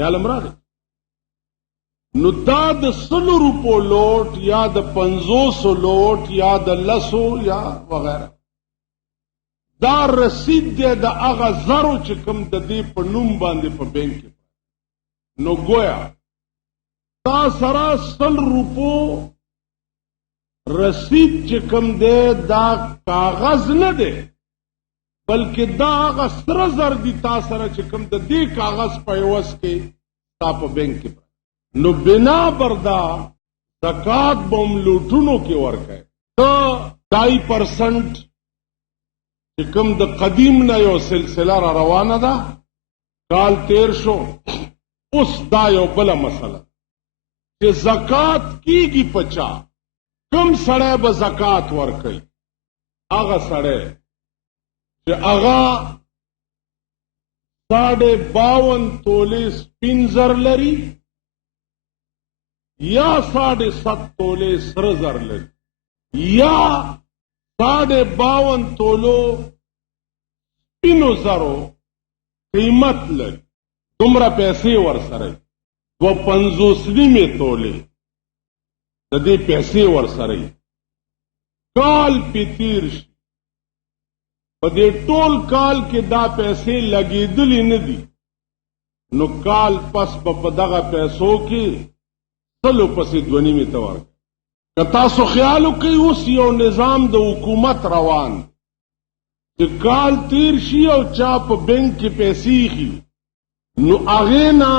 خیالم راغی. نو دا د 100 روپو لوټ یا د 500 لوټ یا د 10 یا وغیرہ دا رسید دی د هغه زرو چې کوم د دې په نوم باندې په بینک کې. نو گویا تا سره 100 روپو رسید چې کوم دی دا کاغذ نه دی بلکې دا هغه سره زر دي تا سره چې کوم د دې کاغذ په عوض کې تا په بینک کې. نو بنا بردا زکات بم لوټونو کې ورکړي ته 2% چې کوم د قدیم نه یو سلسله را روانه ده کال تیر شو. اوس دا یو بله مسله چې زکات کیږي پچا کوم سړی به زکات ورکړي هغه سړی چې هغه 52 تولې سپین زر لري یا 7.5 تولې سره زر لري یا 52 تولو سپینو زرو قیمت لري دومره پیسې ورسره 250 تولې د دې پیسې ورسره کال پې تیر شي په دې ټول کال کې دا پیسې لګېدلې نه دي نو کال پس په دغه پیسو کې 100 پسې 2.5 ته ورکړي. که تاسو خیال وکړئ اوس یو نظام د حکومت روان چې کال تیر شي او چا په بینک کې پیسې ایښي نو هغې نه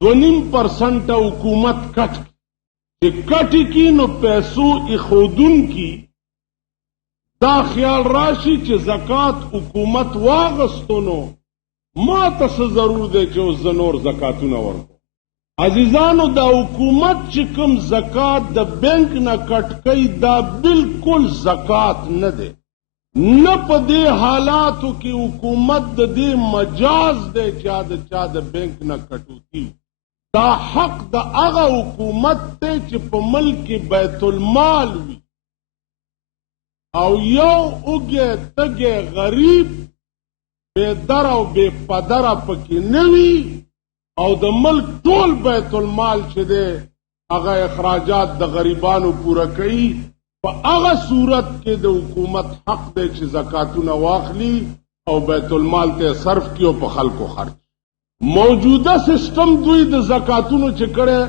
2.5% حکومت کټ چې کټ کي نو پیسو ایښودونکي دا خیال راشي چې زکات حکومت واغستو نو ما ته څه ضرور دی چې اوس زه نور زکاتونه ورکړم. عزیزانو دا حکومت چې کوم زکات د بینک نه کټ کوي دا بالکل زکات نه دی. نه په دې حالاتو کې حکومت د دې مجاز دی چې چا د بینک نه کټوتی. دا حق د هغه حکومت دی چې په ملک بیت المال وي او یو اوږې تږې غریب بې در او بې پدره پکې نه وي او د ملک ټول بیت المال چې دی هغه اخراجات د غریبانو پوره کوي. په هغه صورت کې د حکومت حق دی چې زکاتونه واخلي او بیت المال ته صرف کړي او په خلکو خرچ. موجوده سیستم دوی د زکاتونو چې کړی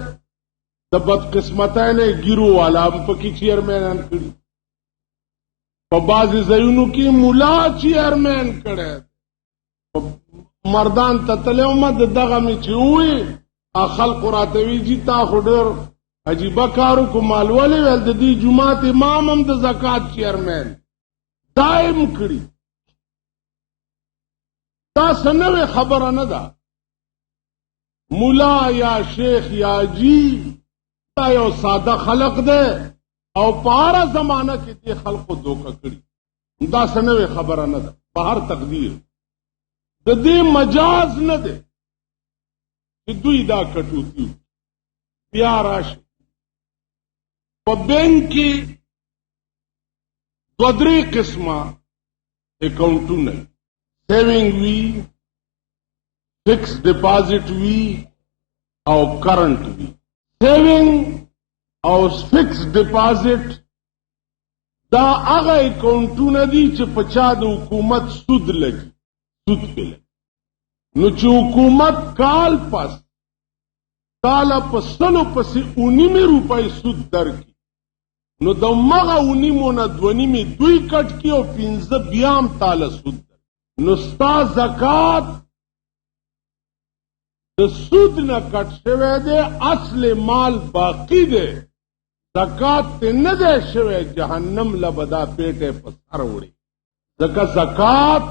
د بدقسمتۍ نه ګیرو والا هم پکې چیرمینان کړي په بعضې ځایونو کې ملا چیرمین کړی مردان ته تللی ومه د دغه مې چې ووی خلقو راته وي جي تا خو ډېر عجیبه کار وکړو مال ولې ویل د دې جومات امام هم د زکات چیرمین دایم کړي. دا څه نوې خبره نه ده. مولا یا شیخ یا جی دا یو ساده خلق دی او په هره زمانه کې دې خلقو دوکه کړي. دا څه نوې خبره نه ده. په هر تقدیر د دې مجاز نه دی چې دوی دا کټوتي. بیا راشي په بینک کې 2-3 قسمه اکاؤنټونه سیوینګ وي فکس ډپازټ وي او کرنٹ وي. سیوینګ او فکس ډپازټ دا هغه اکاؤنټونه دي چې په چا د حکومت سود لګي سود پې لګي. نو چې حکومت کال پس تاله په 100 پسې 19 روپۍ سود درکړي نو د مغه 19 نه 2.5 دوی کټ کړي او 15 بیا هم تاله سود درکړي. نو ستا زکات د سود نه کټ شوی دی اصل مال باقی دی زکات ته نه دی شوی جهنم له به دا پیټې په سر وړي. ځکه زکات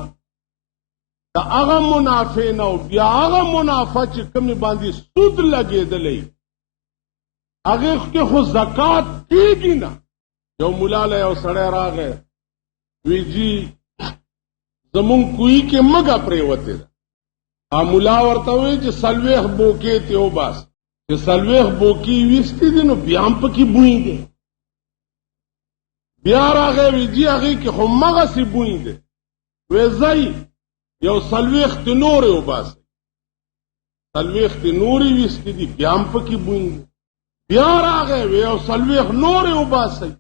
دا هغه منافع نه او بیا هغه منافع چې کومې باندې سود لګېدلی هغې کې خو زکات کېږي نه. یو ملا له یو سړی راغی وی جي زمونږ کوی کې مږه پرېوتې ده. ملا ورته وایي چې 40 بوکې تې وباسه. چې 40 بوکې ویستې دي نو بیا هم پکې بوی دی. بیا راغی وی جي هغې کې خو مغسې بوی دی. وی ځئ یو 40 نورې وباسئ. سلويخ نوري ويستي دي بيام پکې بوین بیا راغې وی او سلويخ نوري وباسي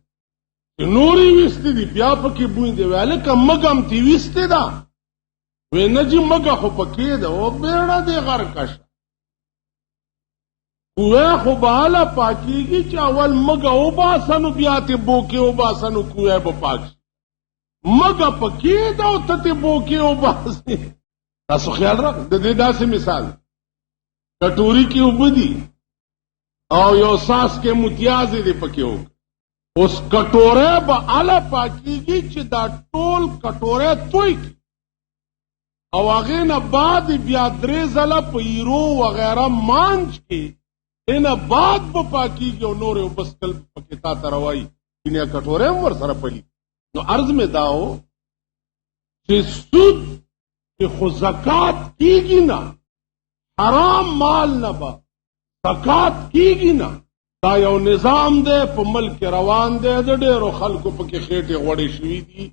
نوري ويستي دي بیا پکې بوین دی ویل که مګم تی ويستي دا وی نه جی مګه خو پکې ده او بیړه دی غر کش کوه خو بالا پاکیږي چې اول مګه وباسنو بیا ته بوکي وباسنو کوه به پاک مګه پکې ده او ته بوکي وباسي تاسو خیال راغ د دې داسې مثال کټوري کې وبدي او یو ساس کې متیازې دی پکې وک اوس کټوره به اله پاکیږي چې دا ټول کټوره توي او هغه نه بعد بیا درې ځله په ایرو وغیرہ مانج کې نه بعد په پاکیږي او نور یو بس کل پکې تا تروي کینه کټوره ور سره پلی نو عرض میں داو چې سود کہ خو زکات کیگی نا حرام مال نہ با زکات کیگی نا دا یو نظام دے پا ملک روان دے دا ډیرو خلکو پکې خېټې غوړې شوي دي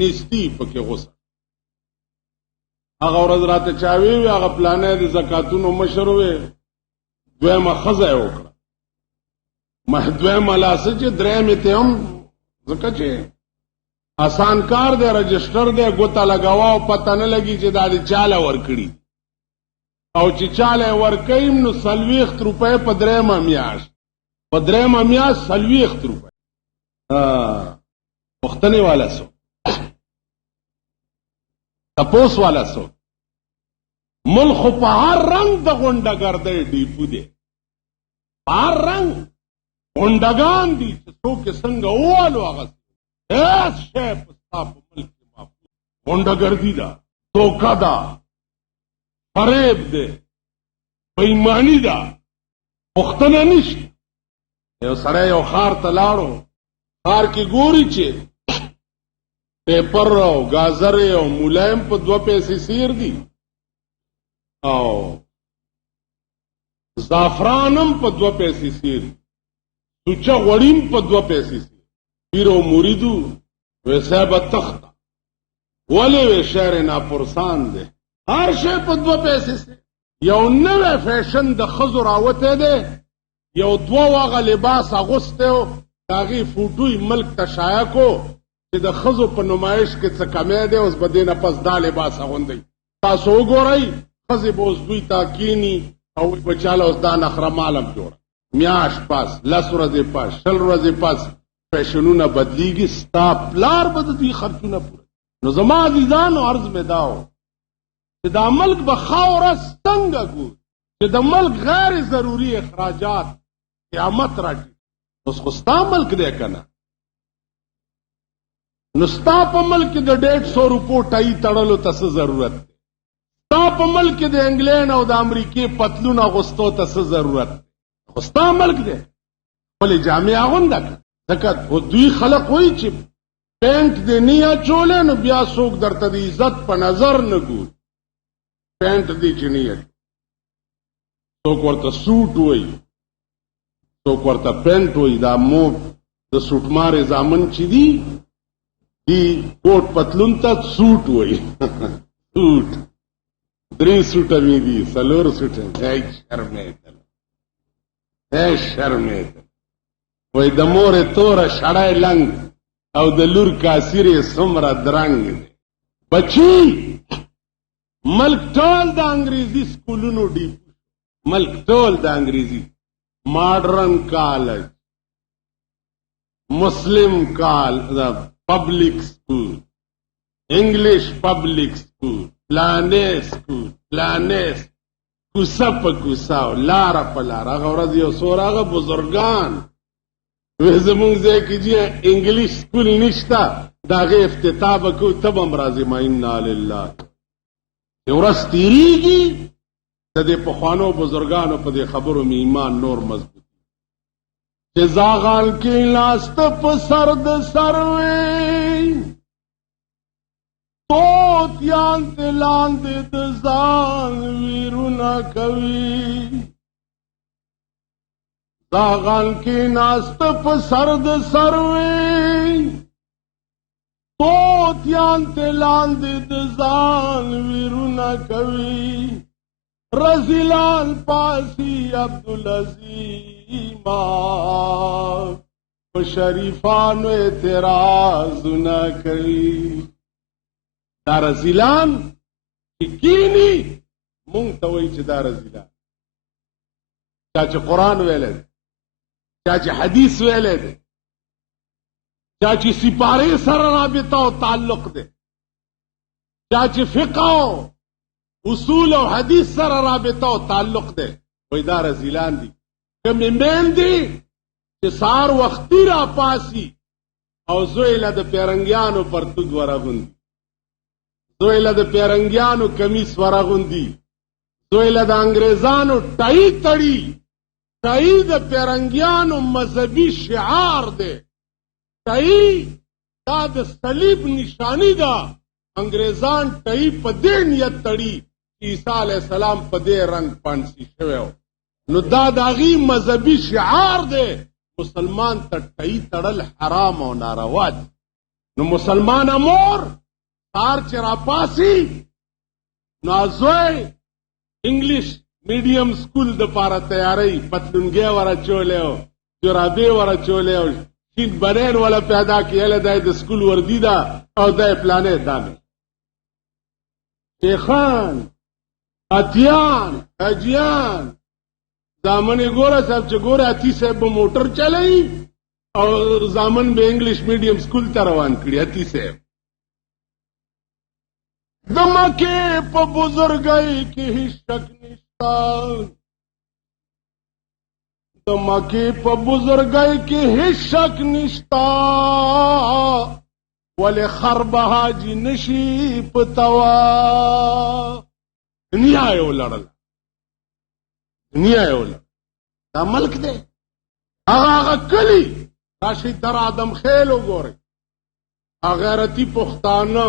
نستی پکې غوسه هغه ورځ راته چاوي وي هغه پلانې د زکاتونو مشر وي دویمه ښځه یې وکړه دویمه لاسه چې درېمې ته هم ځکه چې آسان کار دے رجسٹر دے گوتا لگاوا او پتہ نه لګي چې دا دې چاله ورکړي او چې چاله ورکړیم نو 30 روپے په درېمه میاش په درېمه میاش 30 روپے وختنی والا سو تپوس والا سو ملخ په هر رنگ د غونډګردې ډیپو دي هر رنگ غونډګان دي څوک څنګه والو هغه ایس شے پستا پا ملک محفوظ غونډګردی دا توکا دا فریب دے بېمانی دا پختنه نشي یو سره یو خار تلاړو خار کې ګوري چې پیپر او گازر او ملایم په 2 پیسې سیر دي او زعفرانم په 2 پیسې سیر سوچا غوړیم په 2 پیسې سیر پیرو مریدو ویسا با تختا ولی وی شہر ناپرسان دے ہر شے پا 2 پیسے سے یو نوے فیشن د خزو راوتے دے یو 2 واغا لباس اغستے ہو تاغی فوٹوی ملک تشایع کو چې د خزو په نمائش کې څه کمی دی اوس به دینه پس دا لباس اغوندی تاسو وګورئ ښځې به اوس دوی تا کینی او بچاله اوس دا نخره مالم جوړه میاش پاس 10 ورځې پاس 20 ورځې پاس فیشنونه بدلیږي ستا پلار به د دوی خرچونه پوره نو زما عزیزانو عرض مې داو چې دا ملک به خاوره څنګه ګوري چې د ملک غیر ضروري اخراجات قیامت راټي اوس خو ستا ملک دی که نه نو ستا په ملک د 150 روپو ټای تړلو ته څه ضرورت دی ستا په ملک د انګلینډ او د امریکې پتلون اغوستو ته څه ضرورت دی خو ستا ملک دی خپلې جامې اغونده که ځکه دوی خلق وایي چې پینټ دې نه اچولی نو بیا څوک درته د عزت په نظر نه ګوري پینټ دې چې نه اچولی څوک ورته سوټ وایي څوک ورته پینټ وایي دا مو د سوټمارې زامن چې دي دی کوټ پتلون ته سوټ وایي سوټ 3 سوټه مې دي 4 سوټه شرمېدل وای د مورې توره شړی لنګ او د لور کاسیرې څومره درنګ دی بچي ملک ټول د انګریزي سکولونو ډیپو ملک ټول د انګریزي ماډرن کالج مسلم پبلک سکول انګلیش پبلک سکول پلانې سکول پلانې کوسه په کوسه لاره په لاره هغه ورځ یو څو راغه بزرګان زمونږ ځای کې چې انګلیش سکول نشته د هغې افتتاح به کوو ته به هم راځې ما انا لله یو ورځ تېرېږي د دې پخوانو بزرګانو په دې خبرو مې ایمان نور مضبوط چې زاغان کې ناسته په سر د سروې توتیان ته لاندې د ځان ویرونه کوي زاغان کې ناسته په سر د سروې توتیان ته لاندې د ځان ویرونه کوي رزیلان پاسی عبدالعظیمہ و شریفانو اعتراض نہ کری. دا رزیلان کینی مونږ ته وایي چې دا رزیلان چا چې قرآن ویلی دی، چا چې حدیث ویلی دی، چا چې سپارې سره رابطه او تعلق دی، چا چې فقه او اصول او حدیث سره رابطه او تعلق دی، وایي دا رزیلان دي. کومې میندې چې سهار وختي را پاسي او زوی له د پیرنګیانو پرتوګ ورغوندي، زوی له د پیرنګیانو کمیس ورغوندي، زوی له د انګریزانو ټای تړي. ټای د پیرنګیانو مذهبي شعار دی. ټای دا د صلیب نشانی ده. انګریزان ټای په دې نیت تړي چې عیسی علیه السلام په دې رنګ پانسی شوی و. نو دا د هغې مذهبي شعار دی. مسلمان ته ټای تړل حرام او ناروا دي. نو مسلمانه مور سهار چې راپاسي نو زوی انګلیش میډیم سکول د پاره تیاری، پتلونګی ور اچولی او جرابې ور اچولی او شین بنین ولا پیدا کیله دی د سکول وردی ده او دی پلانې دامه شیخان اتیان حاجیان زامن ګوره صاحب چې ګوره اتی صاحب به موټر چلوي او زامن به انګلیش میډیم سکول ته روان کړي. اتی صاحب د مکې په بزرګۍ کې هیڅ شک نشته، د مکې په بزرګۍ کې هیڅ شک نشته، ولې خر به حاجي نشي په توا. دنیا یې ولړل، دنیا یې ولړل. دا ملک دی. هغه کلی راشي در آدم خیل وګورئ، غیرتي پښتانه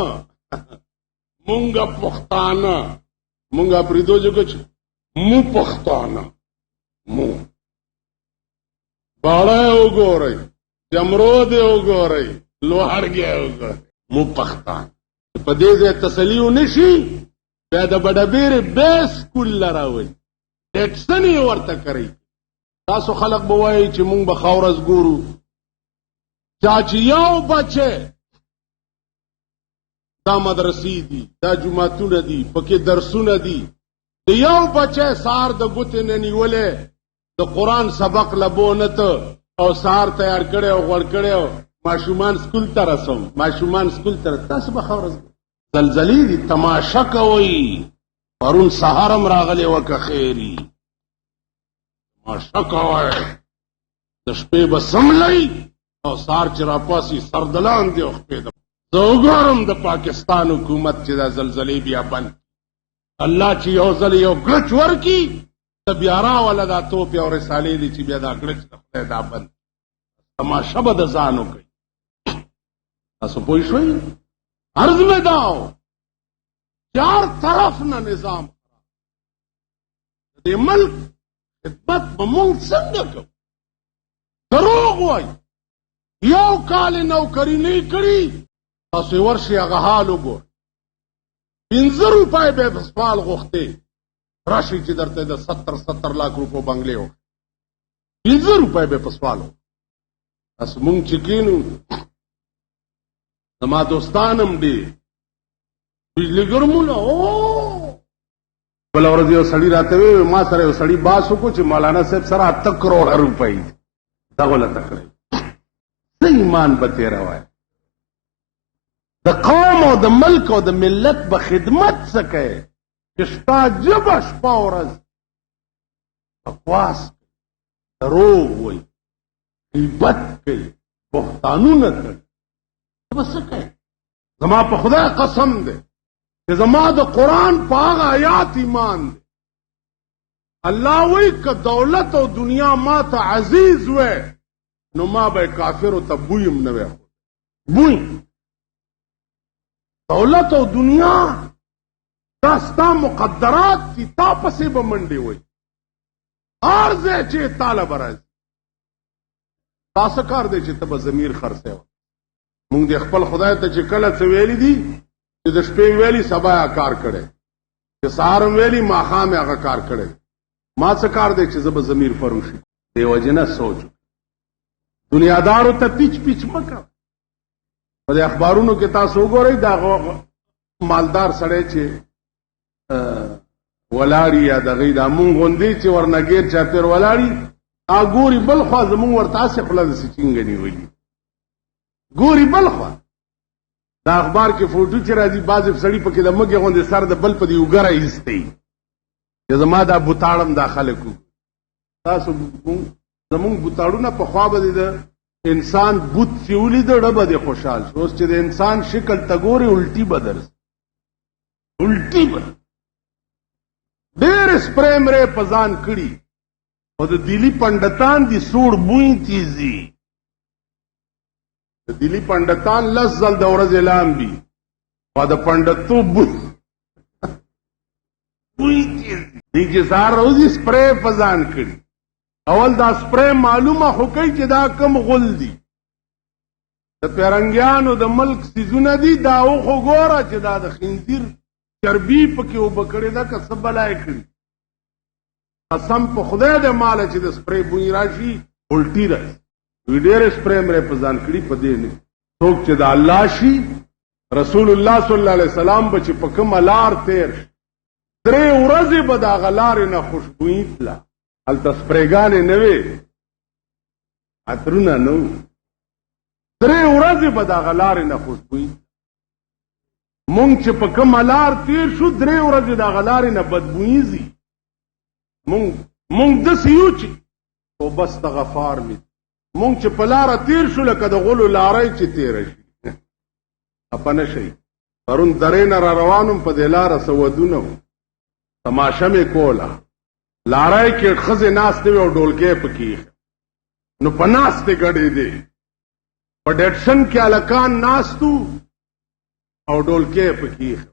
مونږه پښتانه مونږه پریدو جو کچھ مو پښتانه مو باړه وګورئ، جمرود وګورئ، لوهړګي وګورئ، مو پښتان. په دې ځای تسلی ونشي بیا د بډبیرې بې سکول لراوئ ډیټسن یې ورته کوي. تاسو خلک به وایي چې مونږ به ښه ورځ ګورو. چا چې یو بچی دا مدرسې دي، دا جوماتونه دي، پکې درسونه دي، د یو بچی سهار د ګوتې نه نیولې د قرآن سبق لبونه ته او سهار تیار کړی او غوړ کړی او ماشومان سکول ته رسوم، ماشومان سکول ته تاسو به ښه ورځ زلزلې دي تماشه کوئ. پرون سهار هم راغلی وه که خیري تماشه کوئ. د شپې به سملی او سهار چې راپاسي سردلان دی او خپې د زه وګورم د پاکستان حکومت چې دا زلزلې بیا بند. الله چې یو ځل یو ګړچ ورکي ته بیا راوله دا توپې او رسالې دي چې بیا دا ګړچ د خدای دا بند. تماشه به د ځان وکړئ. تاسو پوه شوئ؟ عرض مې دا و چار طرف نه نظام خراب. د دې ملک خدمت به مونږ څنګه کوو؟ دروغ وایي یو کال نوکري نه کړي. تاسو ورشي هغه حال وګور. 15 روپۍ به پسپال غوښتې راشي چې درته د 70 لاک روپو بنګلې وکړي. 15 روپۍ به پسپال وکړي. تاسو مونږ چې کینو زما دوستان هم ډېر بجلیګرمونه بله ورځ یو سړي راته وویل ما سره یو سړي باس وکړو چې مولانا صاحب سره 8 کروڑه روپۍ دغه لته کړی. څه ایمان به تېره وای؟ د قوم او د ملک او د ملت به خدمت څه کوي چې ستا ژبه شپه ورځ بکواس کوي، دروغ وایي، غیبت کوي، بهتانونه کوي. ته به څه کوې؟ زما په خدای قسم دی چې زما د قرآن په هغه آیات ایمان دی. الله وایي که دولت او دنیا ما ته عزیز وی نو ما به کافرو ته بوی هم نه وی ښود. بوی دولت او دنیا دا ستا مقدرات دي، تا پسې به منډې وی. هر ځای چې تاله به راځي. تا څه کار دی چې ته به ضمیر خرڅوې؟ مونږ د خپل خدای ته چې کله څه ویلي دي چې د شپې ویلي سبا کار کړی. چې سهار ویلي ماښام هغه کار کړی ما څه کار دی چې زه به ضمیر فروشي دیو جنه سوچ دنیادارو ته پیچ پیچ مکه په دې اخبارونو کې تاسو وګورئ دا مالدار سړی چې ولاړی یا دغه د مونږ غوندې چې ورنګیر چاپیر ولاړی ګوري بل خوا زمونږ ورته اسې خوله د سچینګه نیولي ګوري بل خوا دا اخبار کې فوټو چې راځي بعضې سړي پکې د مږې غوندې سر د بل په دې اوږره ایستی چې زما دا بوتاړم دا خلک تاسو زمونږ بوتاړونه پخوا به د انسان بوت چې ولیده ډه به دې خوشحال شو اوس چې د انسان شکل ته ګورې الټي به درځي الټي به ډېر سپری مرې په ځان کړي او د دلی پنډتان دي سوړ بوی تیزي د دلی پنډتان لس ځل د ورځې لامبي او د پنډتوب بوی تیزي دی چې سهار روزي سپری په ځان کړي اول دا سپری معلومه خو کوي چې دا کم غل دي د پیرنګیانو د ملک سیزونه دي دا خو ګوره چې دا د خنزیر چربي پکې اوبه کړې ده که څه بلای کړي قسم په خدای د ماله چې د سپری بوی راشي الټي راشي دوی ډېر سپری مرې په ځان کړي په دې نه څوک چې د الله شي رسول الله صلی الله علیه وسلم به چې په کومه لار تېر شي 3 ورځې به د هغه لارې نه خوشبویي تله هلته سپریګانې نه وې عطرونه نه وو 3 ورځې به د هغه لارې نه خوشبویي مونږ چې په کومه لار تېر شو 3 ورځې د هغه لارې نه بدبویي ځي مونږ داسې یو چې توبه استغفار مې مونږ چې په لاره تېر شو لکه د غلو لارۍ چې تېره شي خفه نه شئ پرون درې نه را روان وم په دې لاره څه ودونه وو تماشه مې کوله لارۍ کې ښځې ناستې وې او ډولکی پکې ایښی نو په ناستې ګډېدې په ډېټشن کې هلکان ناست وو او ډولکی پکې ایښی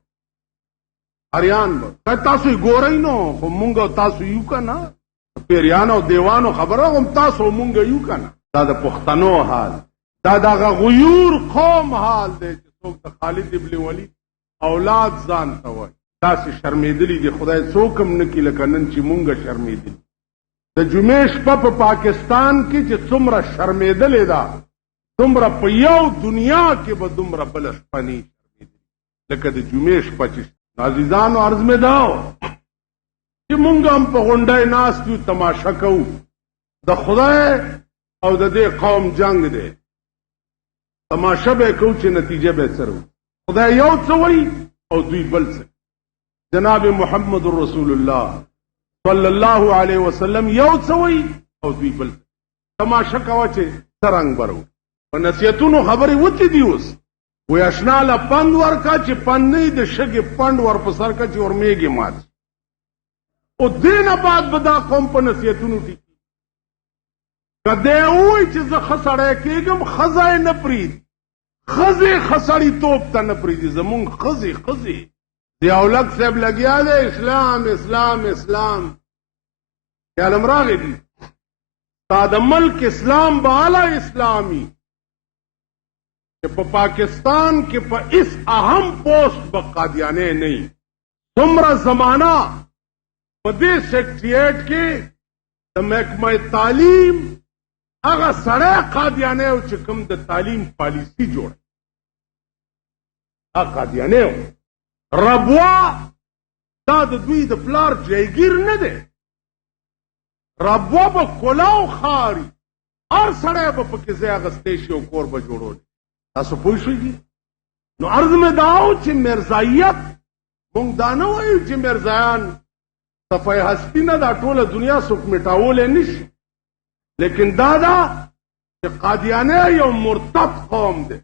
اریان به تاسو یې ګورئ نو خو مونږ او تاسو یو که نه پیریانو او دیوانو خبره هم تاسو مونږ یو که نه دا د پښتنو حال دا دغه غیور قوم حال دی چې څوک د خالد ابن ولید اولاد ځان ته وایي داسې شرمېدلي دي خدای څوک هم نه کړي لکه نن چې مونږ شرمېدلي د جمعې شپه په پاکستان کې چې څومره شرمېدلې ده دومره په یو دنیا کې به دومره بله شپه نه شرمېدلي لکه د جمعې شپه چې عزیزانو عرض مې داو چې مونږ هم په غونډۍ ناست یو تماشه کوو د خدای او د دې قوم جنگ دی تماشه به کوو چې نتیجه به سره خدای یو څه وایي او دوی بل څه جناب محمد رسول الله صلی الله علیه وسلم یو څه وایي او دوی بل څه تماشه کوه چې څرنګ برو په نصیحتونو خبرې وتې دي اوس وی اشنا له پند ورکا چې پند نه د شګې پند ور په سر کا چې ورمیږي مات او دې نه بعد به دا قوم په نصیحتونو ټیکي که دی ووایي چې زه ښه سړی کېږم ښځه یې نه پرېږدي ښځې ښه سړیتوب ته نه پرېږدي زمونږ ښځې دی اولک صاحب لګیا دی اسلام اسلام اسلام خیالم راغی دي تا د ملک اسلام به اعلی اسلامي کہ پاکستان کے پا اس اہم پوسٹ با قادیانے نہیں سمرا زمانہ پدے سیکٹریٹ کے دا محکمہ تعلیم اگا سڑے قادیانے ہو چکم دا تعلیم پالیسی جوڑ قادیانے ہو ربوا دا دوی دا پلار جائگیر نہ دے ربوا با کلاو خاری اور سڑے با پکزے اغستیشی و کور با جوڑو دے تاسو پوه شئ نو عرض مې دا و چې مرزایت مونږ دا نه وایو چې مرزایان صفای هستی نه دا ټوله دنیا څوک مټاولی نه شي لیکن دا ده چې قادیانه یو مرتد قوم دی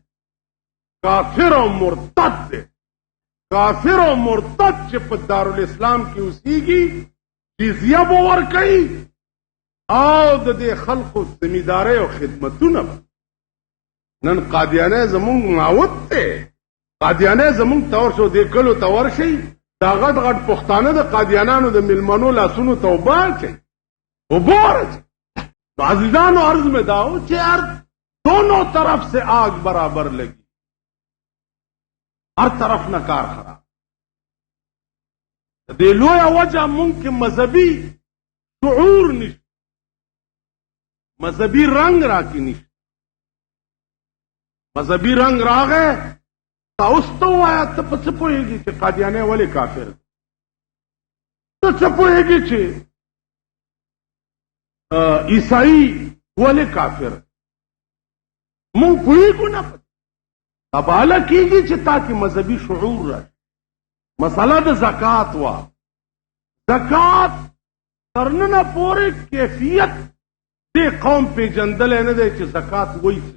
کافر او مرتد دی کافر او مرتد چې په دارالاسلام کې اوسیږي جزیه به ورکوي او د دې خلقو زمیندارۍ او خدمتونه به نن قادیانه زمونږ معود دی قادیانه زمونږ ته ورشو دې کلو ته ورشئ دا غټ غټ پښتانه د قادیانانو د مېلمنو لاسونو ته اوبه اچوي اوبه ورچوي تو عزیزانو عرض میں داؤ کہ ہر دونوں طرف سے آگ برابر لگی ہر طرف نہ کار خراب دې لویه وجه مونږ کې مذهبي شعور نشته، مذهبي رنگ راکې نشته. مذهبي رنگ راغی تا اوس ته ووایه ته په څه پوهېږي چې قادیانی ولې کافر دی؟ ته څه پوهېږي چې عیسائی ولې کافر دی؟ مونږ پوهېږو نه پته. تباله کېږي چې تا کې مذهبي شعور راشي. مسله د زکات وه. زکات تر ننه پورې کیفیت دې قوم پیژندلی نه دی چې زکات وایي څه.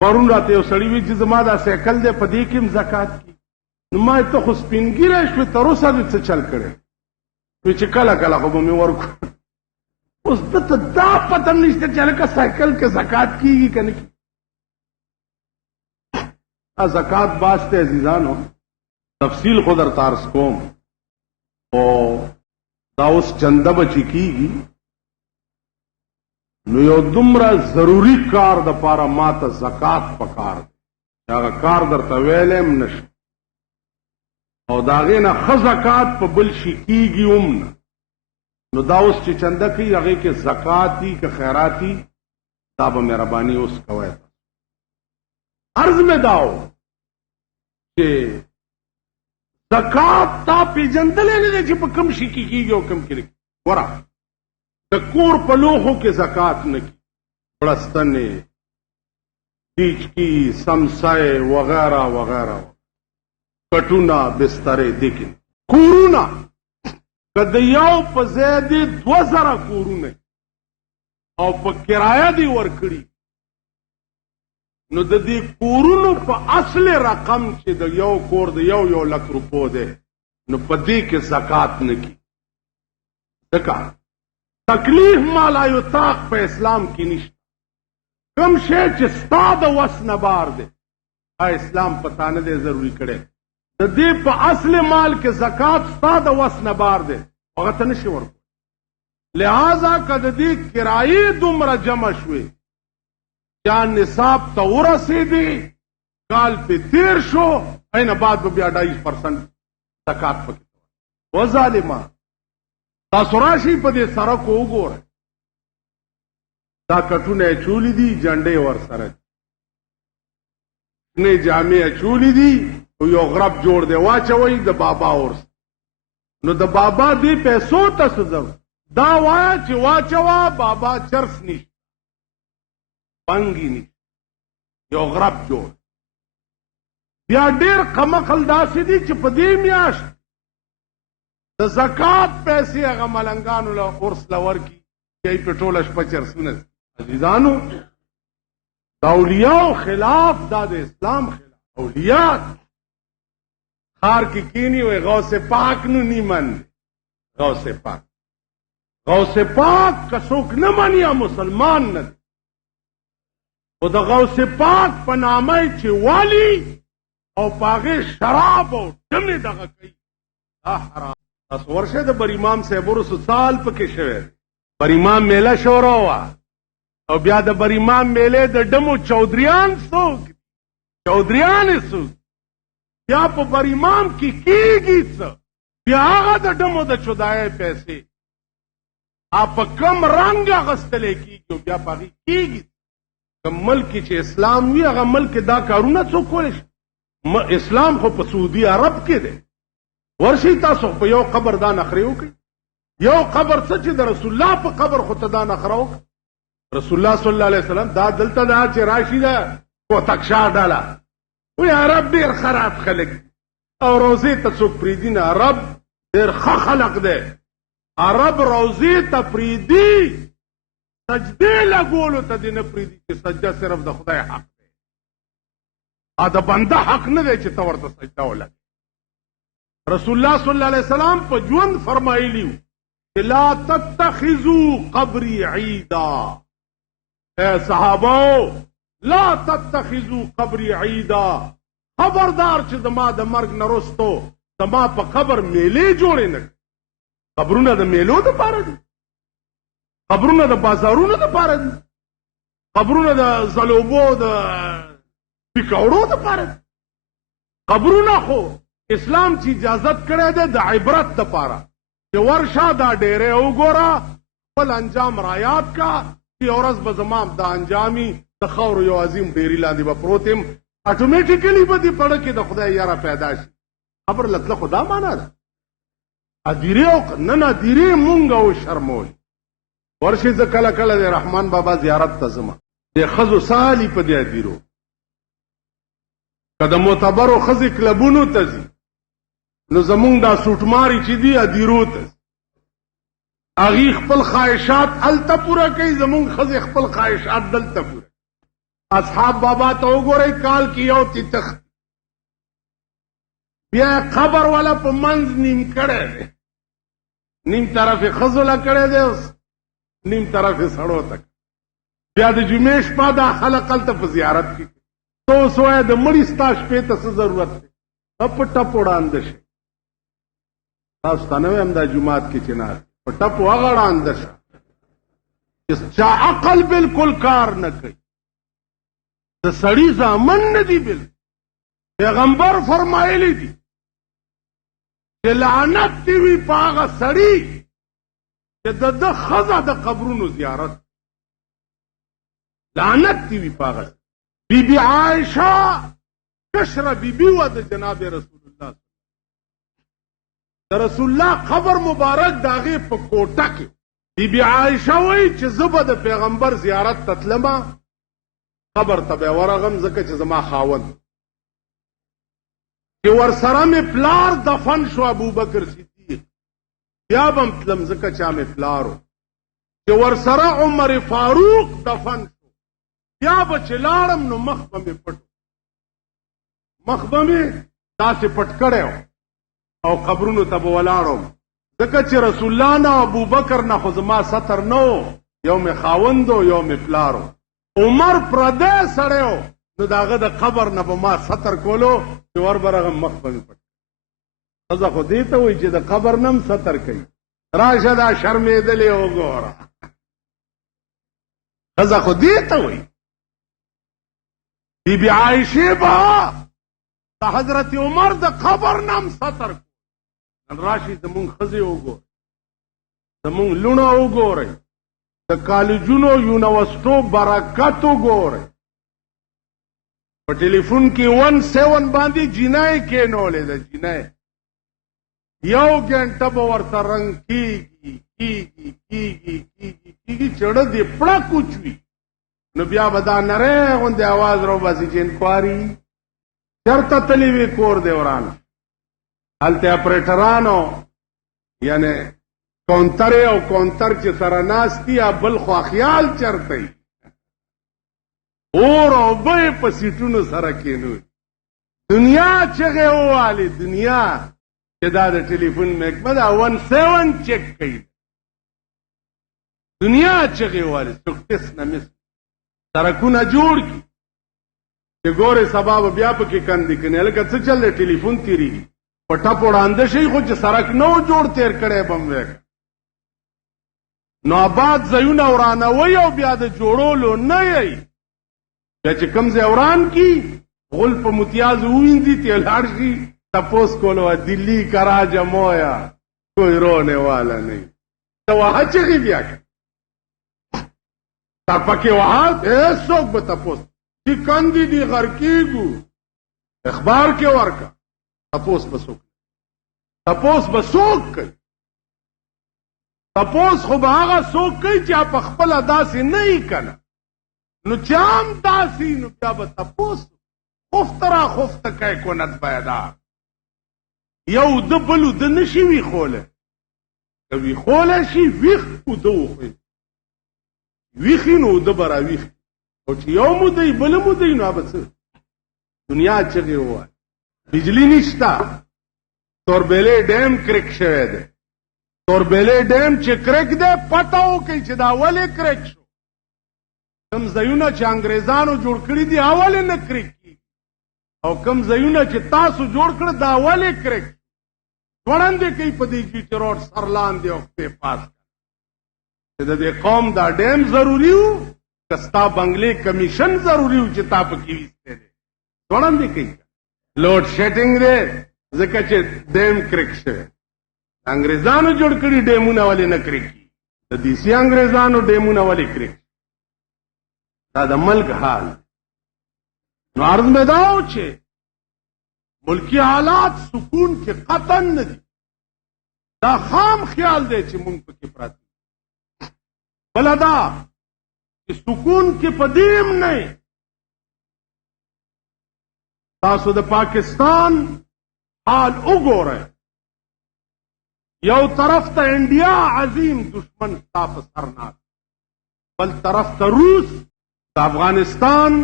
پرون راته یو سړي وي چې زما دا سایکل دی په دې کې هم زکات کېږي. نو ما ته خو سپینګیری شوې تر اوسه دې څه چل کړی؟ وایي چې کله کله خو به مې ورکړو. اوس ده ته دا پته نشته چې هلکه سایکل کې زکات کېږي که نه کېږي. زکات باز ته عزیزانو تفصیل خو درته عرض کوم، او دا اوس چنده به چې کېږي نو یو دومره ضروري کار د پاره ما ته زکات پکار دی، هغه کار درته ویلی هم نشم، او د هغې نه ښه زکات په بل شي کېږي هم نه. نو دا اوس چې چنده کوي هغې کې زکات دي که خیرات دي، دا به مهرباني اوس کوئ. عرض مې دا و چې زکات تا پیژندلی نه دی چې په کوم شي کې کېږي او کوم کې نه کېږي. ګوره د کور په لوښو کې زکات نه کېږي، بړستنې، ټیچکي، سمسای وغیره وغیره، کټونه، بسترې دې کې. کورونه که د یو په ځای دې 2000 کورونه او په کرایه دې ورکړي، نو د دې کورونو په اصل رقم چې د یو کور د یو لک روپو دی، نو په دې کې زکات نه کېږي. ځکه تکلیف ما لا یطاق په اسلام کې نشته. کوم شی چې ستا د وس نه بار دی اسلام پتا نه دی ضروري کړی. د دې په اصل مال کې زکات ستا د وس نه بار دی، هغه ته نشي ورکولی. لہذا که د دې کرایې دومره جمع شوې یا نصاب ته ورسېدې، کال پې تېر شو، اینه بعد به بیا 2.5% زکات پکې کوئ. و ظالمان تاسو راشئ په دې سړکو وګورئ، دا کټونه یې چولي دي، جنډې ورسره دي، شنې جامې یې چولي دي، او یو غرب جوړ دی واچوئ د بابا ورس. نو د بابا دې پیسو ته څه ضرورت؟ دا وایه چې واچوه بابا چرس نشته، پنګي نشته، یو غرب جوړ. بیا ډېر قمقل داسې دي چې په دې میاشت د زکات پیسې هغه ملنګانو له ورس له ورکړي، یې په ټوله شپه چرسونه. عزیزانو د اولیاو خلاف، دا د اسلام خلاف. اولیاء خار کې کینی وی غوث پاک نو نی من. غوث پاک که څوک نه مني مسلمان نه دی. او د غوث پاک په نامه چې والی او په هغې شراب او ډمې دغه کوي، دا حرام. تاسو ورشئ د برامام صاحب ورسو سال پکې شوی دی، برامام میله شروع وه، او بیا د برامام میلې د ډمو چودریان څوک دي؟ چودریان یې څوک؟ بیا په برامام کې کېږي څه؟ بیا هغه د ډمو د چودایۍ پیسې په کم رنګ اخیستلی کېږي او بیا په هغې کېږي. کوم ملک چې اسلام وي هغه ملک دا کارونه څوک کولی شي؟ اسلام خو په سعودي عرب کې دی. ورشئ تاسو په یو قبر دا نخرې وکړئ. یو قبر څه چې د رسول الله په قبر خو ته دا نخره وکړه. رسول الله صلی الله علیه وسلم دا دلته دا چې راشي ده کوتکشا ډاله وی عرب ډېر خراب خلک او روزې ته څوک پرېږدي نه. عرب ډېر ښه خلق دی. عرب روزې ته پرېږدي، سجدې لګولو ته دې نه پرېږدي چې سجده صرف د خدای حق دی، د بنده حق نه دی چې ته ورته سجده ولګې. رسول الله صلی الله علیه وسلم په ژوند فرمایلي وو چې لا تتخذوا قبري عیدا. اے صحابو لا تتخذوا قبري عیدا، خبردار چې زما د مرګ نه وروستو زما په قبر میلې جوړې نه کړي. قبرونه د میلو دپاره دي، قبرونه د بازارونو دپاره دي، قبرونه د ځلوبو د پکوړو دپاره دي. قبرونه خو اسلام چې اجازت کړی دی د عبرت دپاره چې ورشه دا ډېرې وګوره خپل انجام رایاد کا چې یو ورځ به زما دا انجامي د خاورو یو عظیم ډېري لاندې به پروت یم اټومیټیکلي به دې پړه کې د خدای یاره پیدا شي خبر لتله خو دا معنا ده ادیرې او نن ادیرې مونږ او شرمول ورشي زه کله کله د رحمان بابا زیارت ته ځم د ښځو سالي په دې ادیرو که د معتبرو ښځې کلبونو ته ځي نو زمونږ دا سوټماري چې دي ادیرو ته هغې خپل خواهشات هلته پوره کوي زمونږ ښځې خپل خواهشات دلته پوره اصحاب بابا ته وګورئ کال کې یو تی تخت بیا قبر والا په منځ نیم کړی دی نیم طرف یې ښځو له کړی دی نیم طرف یې سړو ته بیا د جمعې شپه دا خلق هلته په زیارت کې تو اوس وایه د مړي ستا شپې ته څه ضرورت دی په ټپ وړانده شي تاسو ته نه وایم دا جومات کې چې ناست په ټپ هغه ړانده شه چې چا عقل بالکل کار نه کوي د سړي زامن نه دي بل پیغمبر فرمایلی دي چې لعنت دې وي په هغه سړي چې د ده ښځه د قبرونو زیارت لعنت دې وي په هغه بی بی عایشه کشره بی بی وه د جناب رسول الله د رسول الله قبر مبارک د هغې په کوټه کې بی بی عایشه وایي چې زه به د پیغمبر زیارت ته تلمه قبر ته به ورغم ځکه چې زما خاوند چې ورسره مې پلار دفن شو ابوبکر صدیق بیا به م تلم ځکه چې مې پلار و چې ورسره عمر فاروق دفن شو بیا به چې لاړم نو مخ به مې پټ مخ به مې داسې پټ کړی او قبرونو ته به ولاړم ځکه چې رسول الله نه ابوبکر نه خو زما ستر نه و یو مې خاوند و یو مې پلار و عمر پردی سړی و نو د هغه د قبر نه به ما ستر کولو چې ور به رغم مخ به مې پټ ښځه خو دې ته وایي چې د قبر نه هم ستر کوي راشه دا شرمېدلې وګوره ښځه خو دې ته وایي بی بی عایشې به د حضرت عمر د قبر نه هم ستر کو نن راشي زمونږ ښځې وګورئ زمونږ لوڼه وګورئ د کالجونو یونیورسټو برکت وګورئ په ټلیفون کې 17 باندې جینۍ کېنولې ده جینۍ یو ګنټه به ورته رنګ کېږي چړه دې پړک وچوي نو بیا به دا نری غوندې اواز راوباسي چې انکواري چېرته تللی وي کور دې ورانه هلته اپریټرانو یعنې کونتر او کونتر چې سره ناست دي بل خوا خیال چرته وي اور او بې په سیټونو سره کېنوي دنیا چغې ووالې دنیا چې دا د ټلیفون محکمه ده 17 چک کوي دنیا چغې ووالې څوک ټس نه مس سرکونه جوړ کړي چې ګورې سبا به بیا پکې کندې کنې هلکه څه چل دی ټلیفون تېرېږي په ټپ وړانده شي خو چې سرک نه و جوړ تېر کړی به م ویږه نو آباد ځایونه ورانوئ او بیا د جوړولو نه یئ بیا چې کوم ځای وران کي غل په متیازو ووینځي ته لاړ شي تپوس کولو دلی کرا جمویا کوئی رونے والا نہیں تو وہاں چغې بیا کړه تا پکې وها هېڅوک به تپوس چې کندې دي غر کېږو اخبار کې ورکه تپوس به څوک تپوس به څوک کوي تپوس خو به هغه څوک کوي چې په خپله داسې نه یي که نه نو چې هم داسې نو بیا به تپوس خفته را خفته کوي کند پیدا یو ده بل ده نشي ویښولی که ویښولی شي ویښ اوده وخوي ویښي نو اوده به راویښ او چې یو مودی بله مودی نو به څه دنیا چغې ووایي بجلی نشته توربېلې ډیم کرک شوی دی توربېلې ډیم چې کرک دی پته وکړئ چې دا ولې کرک شو کوم ځایونه چې انګریزانو جوړ کړي دي ولې نه کرک کېږي او کوم ځایونه چې تاسو جوړ کړه دا ولې کرک وړاندې کوي په دې جي ټي روډ سر لاندې او پې پاس چې د دې قوم دا ډیم ضروري و که ستا بنګلې کمیشن ضروري و چې تا پکې ویستی دی وړاندې کوي لوډ شیډنګ دی ځکه چې ډیم کرک شوی انګریزانو جوړ کړي ډیمونه ولې نه کرکي د دیسي انګریزانو ډیمونه ولې کرک دا د ملک حال نو عرض مې دا و چې ملکی حالات سکون کې قطن نه دي دا خام خیال دی چې مونږ پکې پراته بله دا چې سکون کې په دیم نه تاسو د پاکستان حال وګورئ یو طرف ته انډیا عظیم دشمن ستا په سر ناست بل طرف ته روس د افغانستان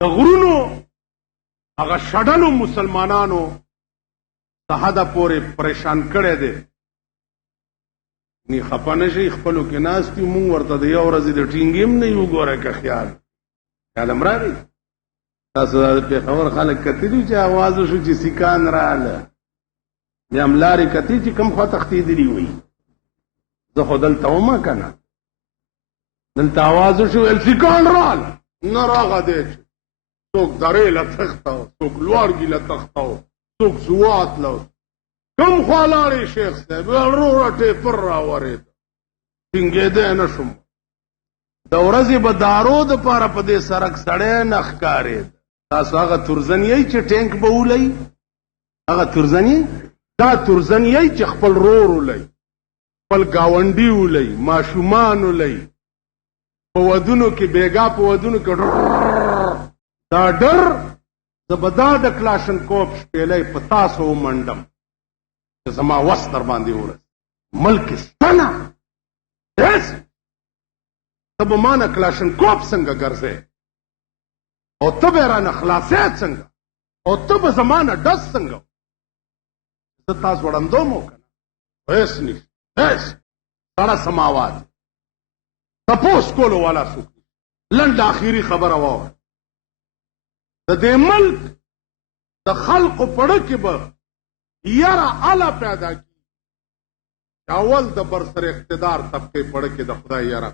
د غرونو هغه شډلو مسلمانانو د حده پورې پریشان کړی دی نی خفه نه شئ خپلو کې ناست یو مونږ ورته د یو ورځې د ټینګیم نه یو ګوره که خیال هم راغی تاسو د پېښور خلک کتلي چې اواز وشو چې سیکان راغله بیا هم لارې کتې چې کوم خوا تښتېدلي وي زه خو دلته ومه که نه دلته اواز وشو ویل سیکان راغله نه راغه دی چې څوک درې له تښته و څوک لوړګي له تښته و څوک سوات له کوم خوا لاړې شیخ صاحب وروره ټیپر راورېده ټینګېدی نه شوم د ورځې به دارو دپاره په دې سړک سړی نه ښکارېده تاسو هغه تورزنیئ چې ټینک به ولئ هغه تورزنیئ دا تورزنیئ چې خپل رور ولئ خپل ګاونډي ولئ ماشومان ولئ په ودونو کې بیګا په ودونو کې دا ډر زه به دا د کلاشنکوف شپېلی په تاسو ومنډم چې زما وس در باندې ورس ملک سته نه هېڅ ته به ما نه کلاشنکوف څنګه ګرځې او ته به یې رانه خلاصې څنګه او ته به زما نه ډز څنګه زه تاسو وړندوم و که نه هېڅ نشته هېڅ سړه سماوات تپوس کولو والا څوک لنډ آخري خبره واوره د دې ملک د خلقو پړه کې به یره اله پیدا کړي اول د برسر اقتدار طبقې پړه کې د خدای یره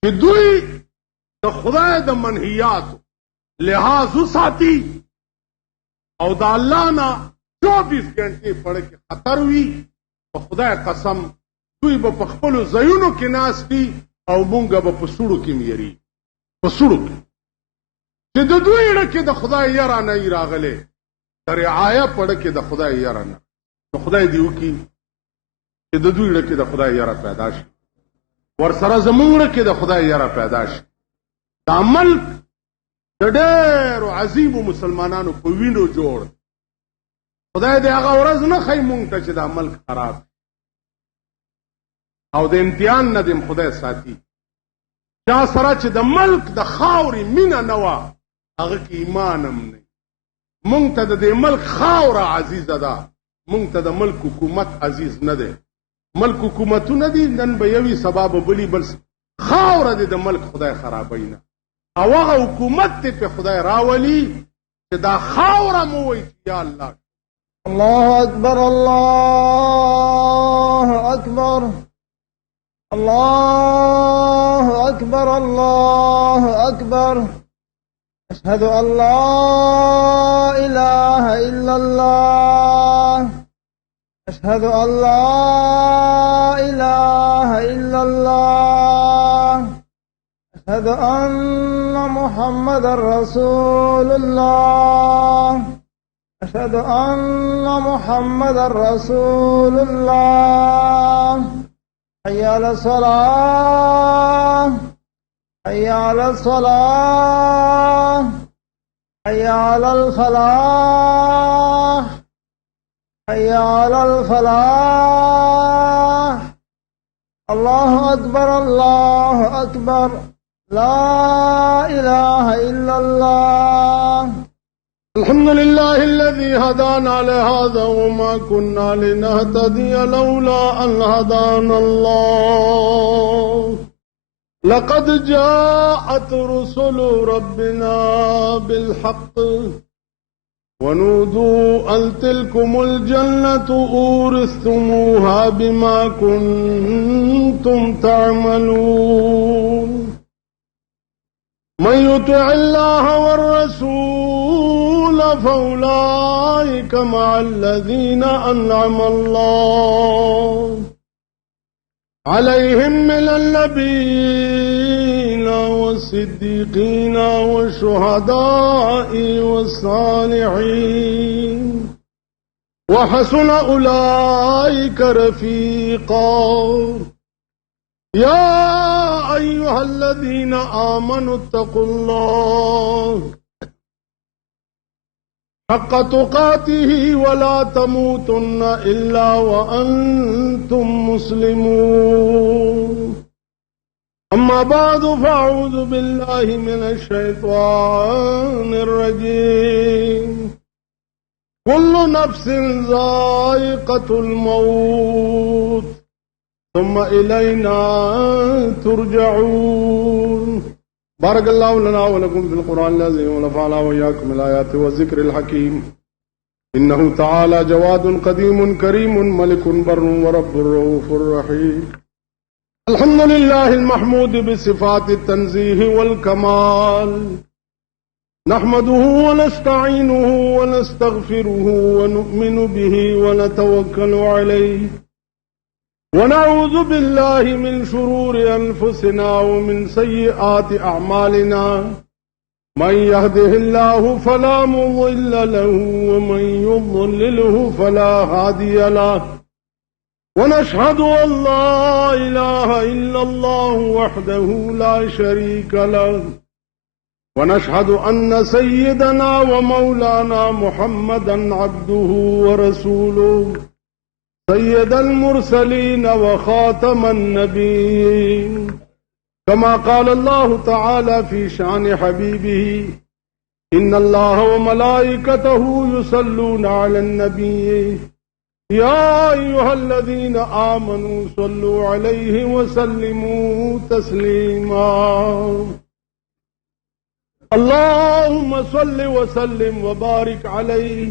چې دوی د خدای د منهیاتو لحاظ وساتي او د الله نه 24 ګنټې پړه کې خطر وي په خدای قسم دوی به په خپلو ځایونو کې ناست وي او مونږ به په سوړو کې یری په سوړو کې چې د دوی اړه کې د خدای یره نه وي راغلی د رعایه پړه کې د خدای یره نه نو خدای دې وکړي چې د دوی اړه کې د خدای یره پیدا شي ورسره زمونږ اړه کې د خدای یره پیدا شي دا ملک د ډېرو عظیمو مسلمانانو په وینو جوړ خدای دې هغه ورځ نه ښایي مونږ ته چې دا ملک خراب او د امتحان نه دې خدای ساتي چا سره چې د ملک د خاورې مینه نه وه هغه کې ایمان هم نه مونږ ته د دې ملک خاوره عزیزه ده مونږ ته د ملک حکومت عزیز نه دی ملک حکومتونه دي نن به یوي سبا به بلي بل خاوره دې د ملک خدای خرابوي نه او هغه حکومت دې په خدای راولي چې دا خاوره مو وایي چې یا الله الله اکبر الله اکبر الله اکبر الله اکبر اشهد ان لا اله الا الله اشهد ان لا اله الا الله اشهد ان محمد رسول الله اشهد ان محمد رسول الله حي على الصلاة حي على الصلاة حي على الفلاح حي على الفلاح الله أكبر الله أكبر لا إله إلا الله الحمد لله الذي هدانا لهذا وما كنا لنهتدي لولا أن هدانا الله لقد جاءت رسل ربنا بالحق ونودوا أن تلكم الجنة أورثتموها بما كنتم تعملون من يطع الله والرسول فأولئك مع الذين أنعم الله عليهم من النبيين والصديقين والشهداء والصالحين وحسن أولئك رفيقا. يا أيها الذين آمنوا اتقوا الله حق تقاته ولا تموتن إلا وأنتم مسلمون. أما بعد فأعوذ بالله من الشيطان الرجيم. كل نفس ذائقة الموت ثم إلينا ترجعون. بارك الله لنا ولكم في القرآن العظيم ونفعنا وإياكم الآيات والذكر الحكيم. إنه تعالى جواد قديم كريم ملك بر ورب رؤوف رحيم. الحمد لله المحمود بصفات التنزيه والكمال. نحمده ونستعينه ونستغفره ونؤمن به ونتوكل عليه ونعوذ بالله من شرور أنفسنا ومن سيئات أعمالنا. من يهده الله فلا مضل له ومن يضلله فلا هادي له. ونشهد أن لا إله إلا الله وحده لا شريك له. ونشهد أن سيدنا ومولانا محمدا عبده ورسوله سيد المرسلين وخاتم النبيين. كما قال الله تعالى في شأن حبيبه إن الله وملائكته يصلون على النبي يا أيها الذين آمنوا صلوا عليه وسلموا تسليما. اللهم صل وسلم وبارك عليه